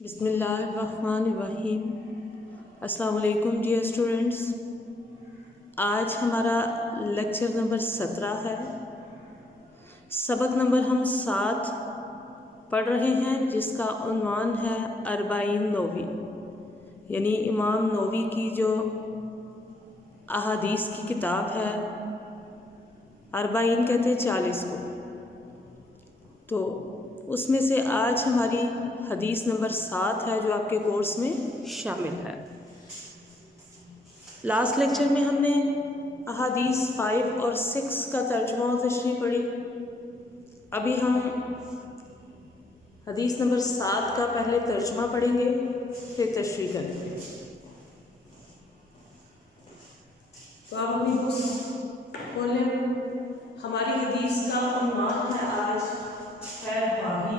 بسم اللہ الرحمن الرحیم۔ السلام علیکم ڈیئر اسٹوڈنٹس، آج ہمارا لیکچر نمبر 17 ہے۔ سبق نمبر ہم 7 پڑھ رہے ہیں، جس کا عنوان ہے اربعین نووی، یعنی امام نووی کی جو احادیث کی کتاب ہے۔ اربعین کہتے ہیں 40 کو، تو اس میں سے آج ہماری حدیث نمبر 7 ہے جو آپ کے کورس میں شامل ہے۔ لاسٹ لیکچر میں ہم نے احادیث 5 اور 6 کا ترجمہ و تشریح پڑھی۔ ابھی ہم حدیث نمبر 7 کا پہلے ترجمہ پڑھیں گے، پھر تشریح کریں گے۔ تو آپ اپنی بک کھولیں۔ ہماری حدیث کا عنوان ہے آج خیر خواہی۔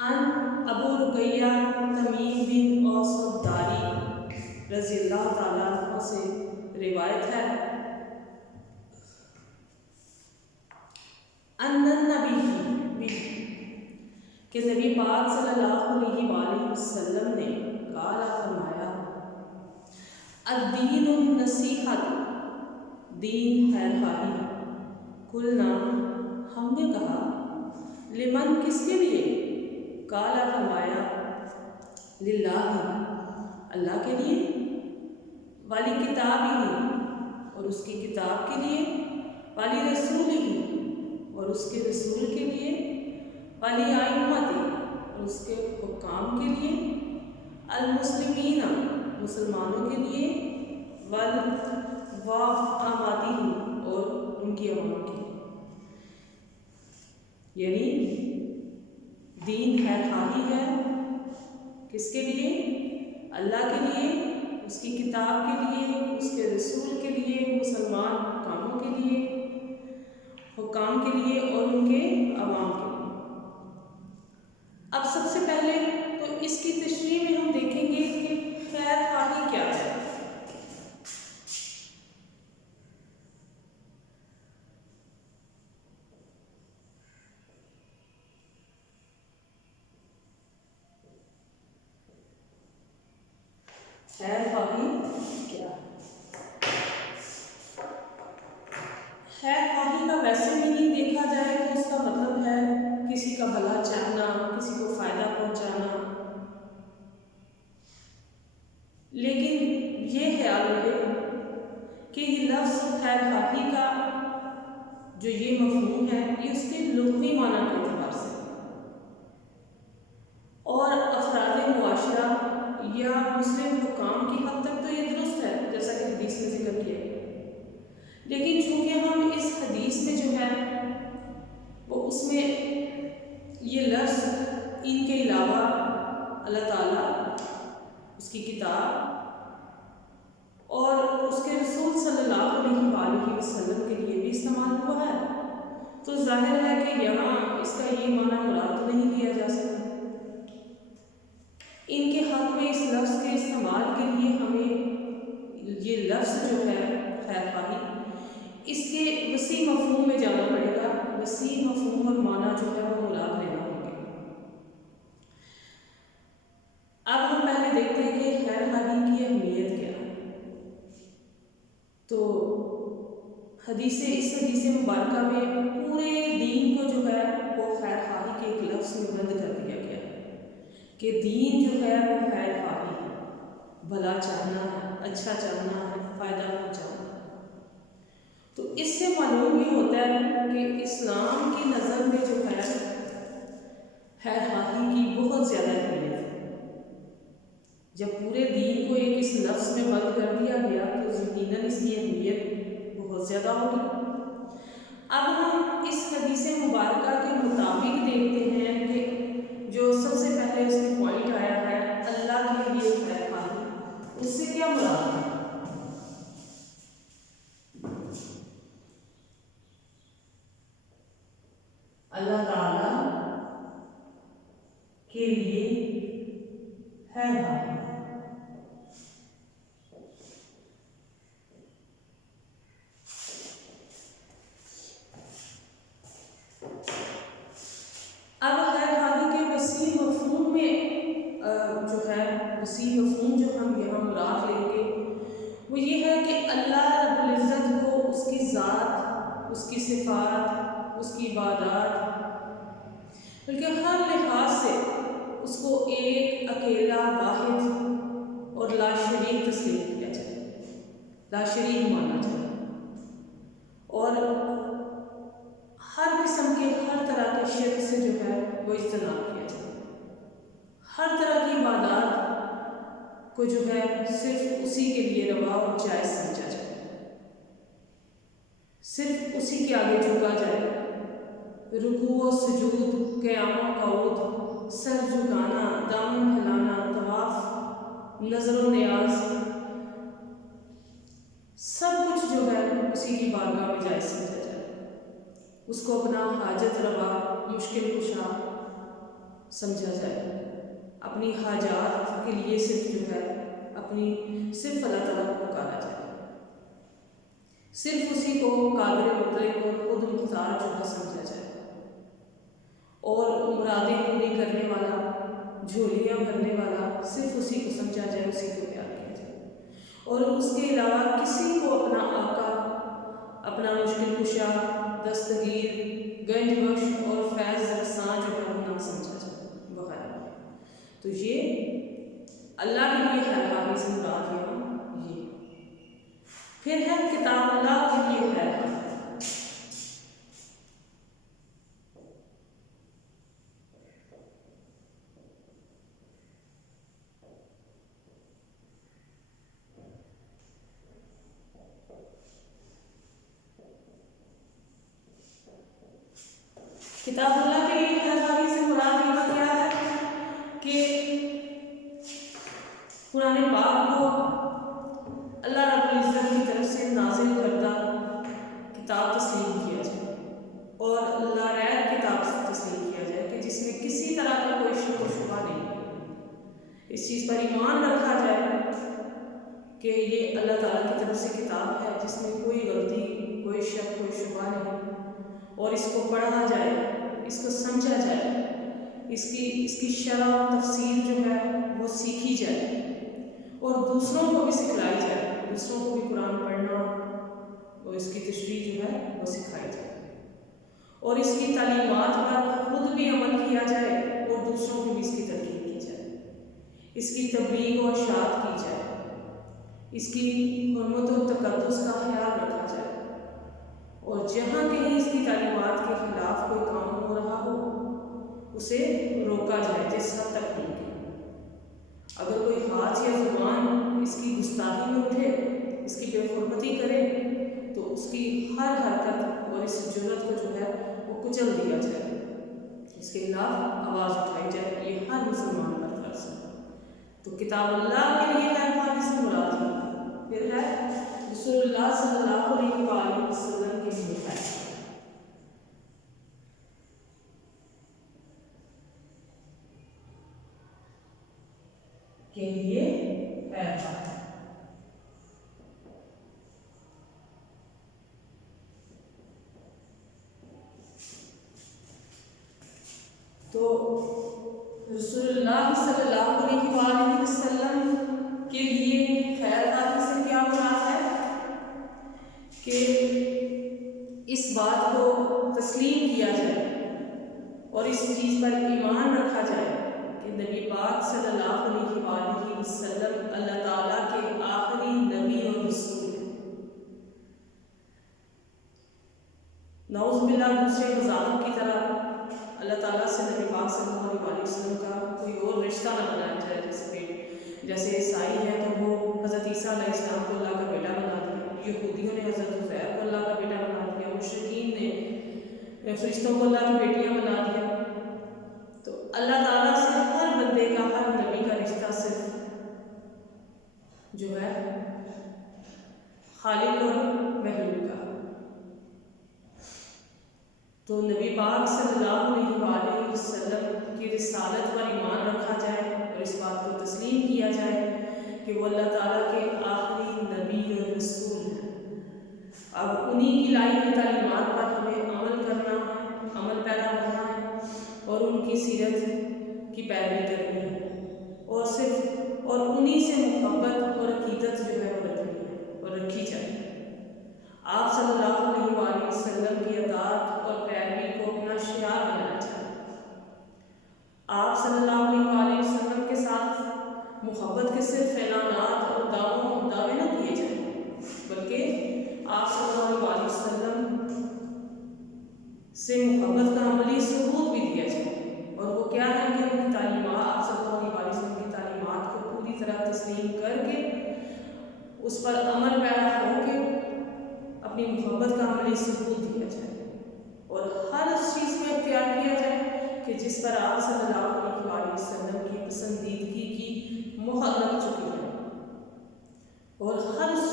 ان ابو رقیہ تمیم بن اوس الداری رضی اللہ تعالیٰ عنہ سے روایت ہے، ان النبی کہ نبی پاک صلی اللہ علیہ وآلہ وسلم نے قال فرمایا، الدین النصیحۃ، دین خیر خواہی ہے۔ قلنا، ہم نے کہا، لمن، کس کے لیے؟ قال فرمایا، للہ، اللہ کے لیے، والی کتاب ہی، اور اس کی کتاب کے لیے، والی رسول ہی، اور اس کے رسول کے لیے، والی ائمت، اور اس کے حکام کے لیے، المسلمین، مسلمانوں کے لیے، والعامتی، اور ان کی عوام کے لیے۔ یعنی دین خیر خواہی ہے، کس کے لیے؟ اللہ کے لیے، اس کی کتاب کے لیے، اس کے رسول کے لیے، مسلمان حکاموں کے لیے، حکام کے لیے، اور ان کے عوام کے لیے۔ اب سب سے پہلے تو اس کی تشریح میں ہم دیکھیں گے کہ خیر خواہی کیا ہے۔ خیر خواہی کیا ہے؟ خیر خواہی کا ویسے بھی نہیں دیکھا جائے تو اس کا مطلب ہے کسی کا بھلا چاہنا، کسی کو فائدہ پہنچانا، لیکن یہ خیال رہے کہ یہ لفظ خیر خواہی کا جو یہ مفہوم ہے، یہ اس کے لغوی معنی کے اعتبار سے اور افراد معاشرہ یا مسلم حکام کی حد تک تو یہ درست ہے، جیسا کہ حدیث میں ذکر کیا ہے، لیکن چونکہ ہم اس حدیث میں جو ہے وہ اس میں یہ لفظ ان کے علاوہ اللہ تعالیٰ، اس کی کتاب اور اس کے رسول صلی اللہ علیہ وآلہ وسلم کے لیے بھی استعمال ہوا ہے، تو ظاہر ہے کہ یہاں اس کا یہ معنی مراد نہیں لیا جا سکتا۔ ان کے حق میں اس لفظ کے استعمال کے لیے ہمیں یہ لفظ جو ہے خیر خواہی، اس کے وسیع مفہوم میں جانا پڑے گا، وسیع مفہوم اور معنی جو ہے وہ مراد لینا ہوں گے۔ اب ہم پہلے دیکھتے ہیں کہ خیر خواہی کی اہمیت کیا ہے۔ تو اس حدیث مبارکہ میں پورے دین کو جو ہے وہ خیر خواہی کے ایک لفظ میں بند کر دیا گیا ہے کہ دین جو ہے وہ خیر خواہی ہے، بھلا چاہنا ہے، اچھا چاہنا ہے، فائدہ پہنچانا ہے۔ تو اس سے معلوم یہ ہوتا ہے کہ اسلام کی نظر میں جو ہے خیر خواہی کی بہت زیادہ اہمیت ہے۔ جب پورے دین کو ایک اس لفظ میں بند کر دیا گیا تو یقیناً اس کی اہمیت بہت زیادہ ہوگی۔ اب ہم اس حدیث مبارکہ کے مطابق دیکھتے ہیں کہ جو سب سے پہلے اس میں پوائنٹ آیا ہے اللہ کے لیے خیر خواہی، اس سے کیا مراد ہے؟ اللہ تعالیٰ کے لیے خیر خواہی، مضمون جو ہم یہاں مراد لیں گے وہ یہ ہے کہ اللہ رب العزت کو اس کی ذات، اس کی صفات، اس کی عبادات، بلکہ ہر لحاظ سے اس کو ایک اکیلا واحد اور لا شریک تسلیم کیا جائے، لا شریک مانا جائے، اور ہر قسم کے ہر طرح کے شرک سے جو ہے وہ اجتناب کیا جائے، ہر طرح کی عبادات کو جو ہے صرف اسی کے لیے روا اور جائز سمجھا جائے، صرف اسی کے آگے جھکا جائے، رکوع و سجود، قیام و قعود، سر جھکانا، دامن پھیلانا، طواف، نظر و نیاز، سب کچھ جو ہے اسی کی بارگاہ میں جائز سمجھا جائے، اس کو اپنا حاجت روا، مشکل کشا سمجھا جائے، اپنی حاجات کے لیے صرف جو ہے صرف اللہ تعالیٰ کو پکارا جائے، صرف اسی کو قادر مطلق اور خود مختار جو ہے سمجھا جائے، اور مرادیں پوری کرنے والا، جھولیاں بھرنے والا صرف اسی کو سمجھا جائے، اسی کو پیار کیا جائے، اور اس کے علاوہ کسی کو اپنا آقا، اپنا مشکل کشا، دستگیر، گنج بخش اور فیض رساں جو ہے وہ نہ سمجھا جائے وغیرہ۔ تو یہ اللہ کے لیے خیر خواہی سے مراد یہاں یہ۔ پھر ہے کتاب اللہ کے لیے خیر خواہی۔ کتاب اللہ کے لیے خیر خواہی سے مراد یہاں کیا ہے کہ قرآن پاک کو اللہ رب العزت کی طرف سے نازل کردہ کتاب تسلیم کیا جائے، اور اللہ ریب کتاب سے تسلیم کیا جائے کہ جس میں کسی طرح کا کوئی شک و شبہ نہیں، اس چیز پر ایمان رکھا جائے کہ یہ اللہ تعالیٰ کی طرف سے کتاب ہے جس میں کوئی غلطی، کوئی شک، کوئی شبہ نہیں، اور اس کو پڑھا جائے، اس کو سمجھا جائے، اس کی شرح و تفسیر جو ہے وہ سیکھی جائے، اور دوسروں کو بھی سکھلائی جائے، دوسروں کو بھی قرآن پڑھنا اور اس کی تشریح جو ہے وہ سکھائی جائے، اور اس کی تعلیمات پر خود بھی عمل کیا جائے اور دوسروں کو بھی اس کی ترغیب کی جائے، اس کی تبلیغ و اشاعت کی جائے، اس کی حرمت و تقدس کا خیال رکھا جائے، اور جہاں کہیں اس کی تعلیمات کے خلاف کوئی کام ہو رہا ہو اسے روکا جائے جس حد تک ممکن۔ اگر کوئی ہاتھ یا زبان اس کی گستاخی میں اٹھے، اس کی بے حرمتی کرے، تو اس کی ہر حرکت اور اس جرات کو جو ہے وہ کچل دیا جائے، اس کے خلاف آواز اٹھائی جائے، یہ ہر مسلمان پر فرض ہے۔ تو کتاب اللہ کے لیے خیر خواہی سے مراد ہے۔ پھر ہے رسول اللہ صلی اللہ علیہ وآلہ وسلم کے لیے خیر کے لیے خیر خواہی۔ تو رسول اللہ صلی اللہ علیہ وآلہ وسلم کے لیے خیر خواہی سے کیا مراد ہے کہ اس بات کو تسلیم کیا جائے اور اس چیز پر ایمان رکھا جائے کہ نبی پاک صلی اللہ علیہ وآلہ وسلم اللہ تعالیٰ کے آخری نبی اور رسول ہیں۔ نعوذ باللہ دوسرے مذاہب کی طرح اللہ تعالیٰ سے نبی پاک صلی اللہ علیہ وسلم کا کوئی اور رشتہ نہ بنایا جائے، جیسے عیسائی ہے تو وہ حضرت عیسیٰ علیہ السلام کو اللہ کا بیٹا بنا دیا، یہودیوں نے حضرت عزیر کو اللہ کا بیٹا بنا دیا، مشرکین نے فرشتوں کو اللہ کی بیٹیاں بنا دیا۔ تو اللہ تعالیٰ سے ہر بندے کا، ہر نبی کا رشتہ صرف جو ہے خالق اور محلول کا۔ تو نبی پاک صلی اللہ علیہ وآلہ وسلم کی رسالت پر ایمان رکھا جائے اور اس بات کو تسلیم کیا جائے کہ وہ اللہ تعالیٰ کے آخری نبی اور رسول ہیں۔ اب انہی کی لائی ہوئی تعلیمات پر ہمیں عمل کرنا ہے، عمل پیدا کرنا ہے اور ان کی سیرت کی پیروی کرنی ہے، اور صرف اور انہی سے محبت اور عقیدت جو ہے وہ رکھنی ہے اور رکھی جائے۔ آپ صلی اللہ علیہ وآلہ وسلم کی اطاعت اور پیروی کو اپنا شعار بنانا چاہیے۔ آپ صلی اللہ علیہ وآلہ وسلم کے ساتھ محبت کے صرف اعلانات اور دعوے نہ کیے جائیں، بلکہ آپ صلی اللہ علیہ وسلم سے محبت کا عملی ثبوت بھی دیا جائے، اور وہ کیا ہے کہ ان کی تعلیمات، آپ صلی اللہ علیہ وسلم کی تعلیمات کو پوری طرح تسلیم کر کے اس پر عمل پیرا ہو کے اپنی محبت کا عملی ثبوت دیا جائے، اور ہر اس چیز کو اختیار کیا جائے کہ جس پر آپ صلی اللہ علیہ وسلم کی پسندیدگی کی مہر لگ چکی ہے، اور ہر اس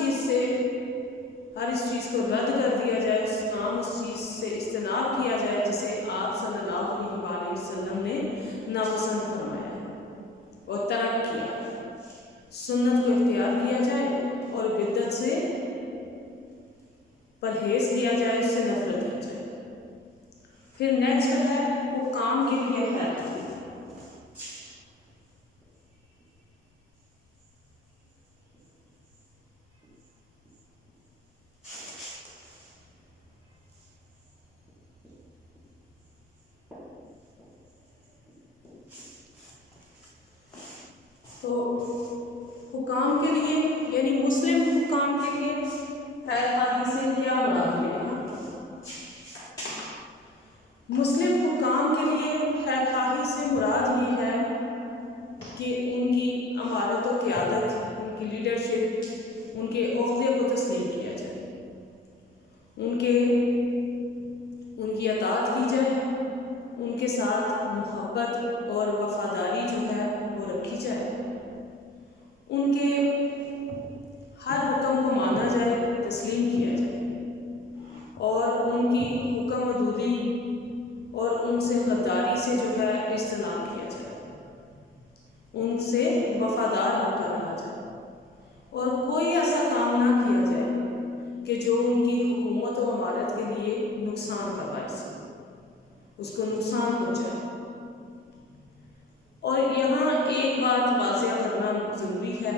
چیز کو رد کر دیا جائے، اس چیز سے اجتناب کیا جائے جسے آپ صلی اللہ علیہ وسلم نے ناپسند فرمایا ہے اور ترک کیا ہے۔ سنت کو اختیار کیا جائے اور بدعت سے پرہیز کیا جائے، اس سے نفرت کی جائے۔ پھر نیکسٹ ہے وہ کام کے لیے ہے۔ تو حکام کے لیے یعنی مسلم حکام کے لیے خیر خواہی سے کیا مراد ہے؟ مسلم حکام کے لیے خیر خواہی سے مراد یہ ہے کہ ان کی امارت و قیادت، ان کی لیڈرشپ، ان کے عہدے کو تسلیم کیا جائے، ان کی اطاعت کی جائے، ان کے ساتھ محبت اور وفاداری جو ہے وہ رکھی جائے، ان کے ہر حکم کو مانا جائے، تسلیم کیا جائے، اور ان کی حکم عدولی اور ان سے غداری سے جو ہے اجتناب کیا جائے، ان سے وفادار ہو کر رہا جائے، اور کوئی ایسا کام نہ کیا جائے کہ جو ان کی حکومت و امارت کے لیے نقصان کا باعث ہو، اس کو نقصان پہنچائے۔ اور یہاں ایک بات واضح کرنا ضروری ہے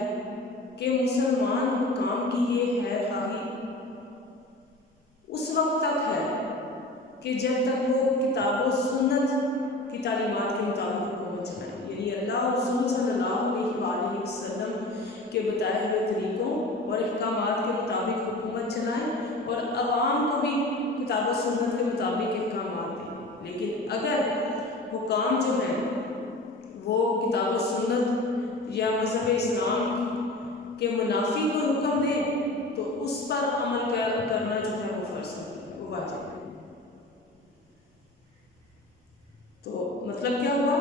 کہ مسلمان حکام کی یہ خیر خواہی اس وقت تک ہے کہ جب تک وہ کتاب و سنت کی تعلیمات کے مطابق حکومت چلائیں، یعنی اللہ اور رسول صلی اللہ علیہ وآلہ وسلم کے بتائے ہوئے طریقوں اور احکامات کے مطابق حکومت چلائیں، اور عوام کو بھی کتاب و سنت کے مطابق احکامات دیں۔ لیکن اگر حکام جو ہیں وہ کتاب و سنت یا مذہب اسلام کے منافی کو حکم دیں تو اس پر عمل کرنا جو ہے وہ فرض ہے، وہ واجب ہے۔ تو مطلب کیا ہوا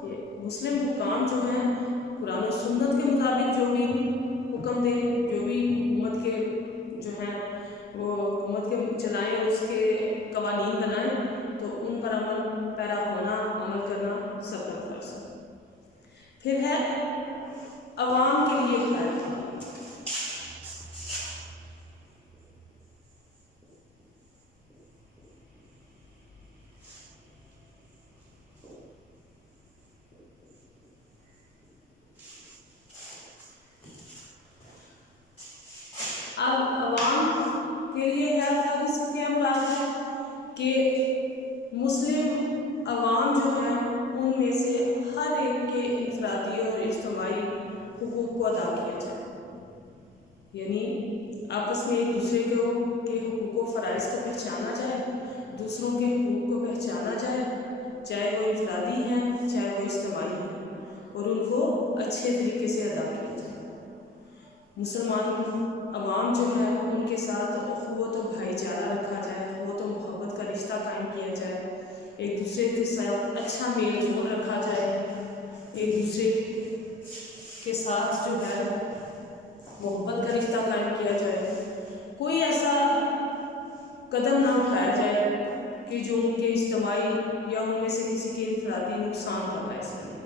کہ مسلم حکام جو ہیں قرآن و سنت کے مطابق جو بھی حکم دیں، جو بھی حکومت کے جو ہیں وہ حکومت کے چلائیں، اس کے قوانین بنائیں، تو ان پر عمل پیرا ہونا، عمل کرنا سب کا فرض ہے۔ پھر ہے عوام کے لیے خیر خواہی۔ اب عوام کے لیے خیر خواہی سے کیا مراد ہے کہ مسلم عوام جو ہیں ان میں سے ہر ایک کے انفرادی اور اجتماعی حقوق کو ادا کیا جائے، یعنی آپس میں ایک دوسرے کے حقوق و فرائض کو پہچانا جائے، دوسروں کے حقوق کو پہچانا جائے، چاہے وہ انفرادی ہیں چاہے وہ اجتماعی ہیں، اور ان کو اچھے طریقے سے ادا کیا جائے۔ مسلمان عوام جو ہے ان کے ساتھ اخوت و بھائی چارہ رکھا جائے، اخوت و محبت کا رشتہ قائم کیا جائے، ایک دوسرے کے ساتھ اچھا میل جول رکھا جائے، ایک دوسرے کے ساتھ جو ہے محبت کا رشتہ قائم کیا جائے، کوئی ایسا قدم نہ اٹھایا جائے کہ جو ان کے اجتماعی یا ان میں سے کسی کے انفرادی نقصان کا باعث بنے،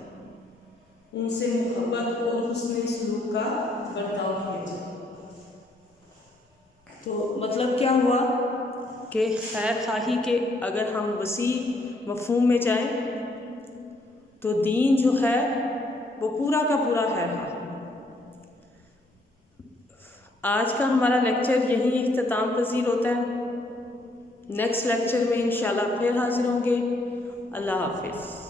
ان سے محبت اور حسن سلوک کا برتاؤ کیا جائے۔ تو مطلب کیا ہوا کہ خیر خواہی کے اگر ہم وسیع مفہوم میں جائیں تو دین جو ہے وہ پورا کا پورا خیر خواہ ہے۔ آج کا ہمارا لیکچر یہیں اختتام پذیر ہوتا ہے۔ نیکسٹ لیکچر میں انشاءاللہ پھر حاضر ہوں گے۔ اللہ حافظ۔